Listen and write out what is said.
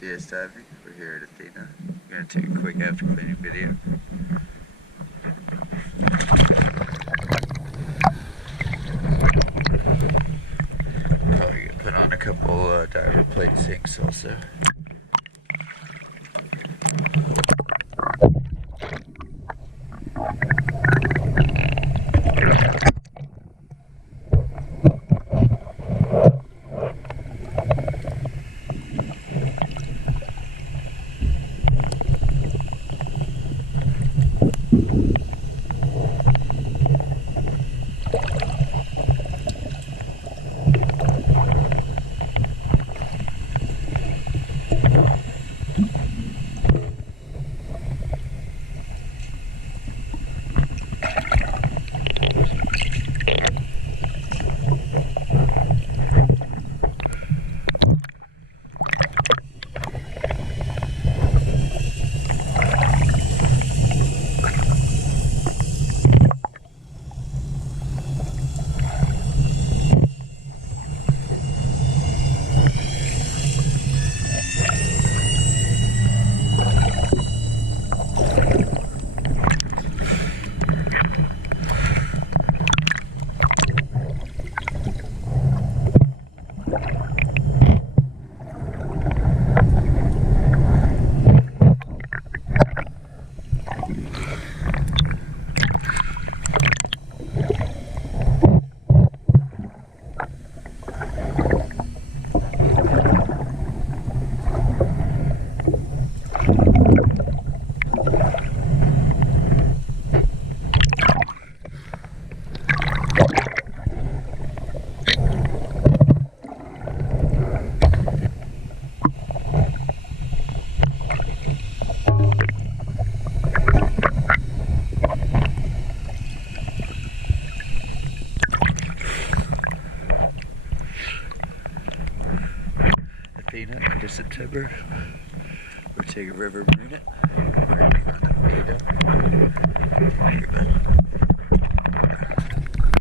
DS diving. We're here at Athena. We're going to take a quick after cleaning video. Probably going to put on a couple diver plate sinks also. Athena, end of September. We're taking River Marina right in front of Ada.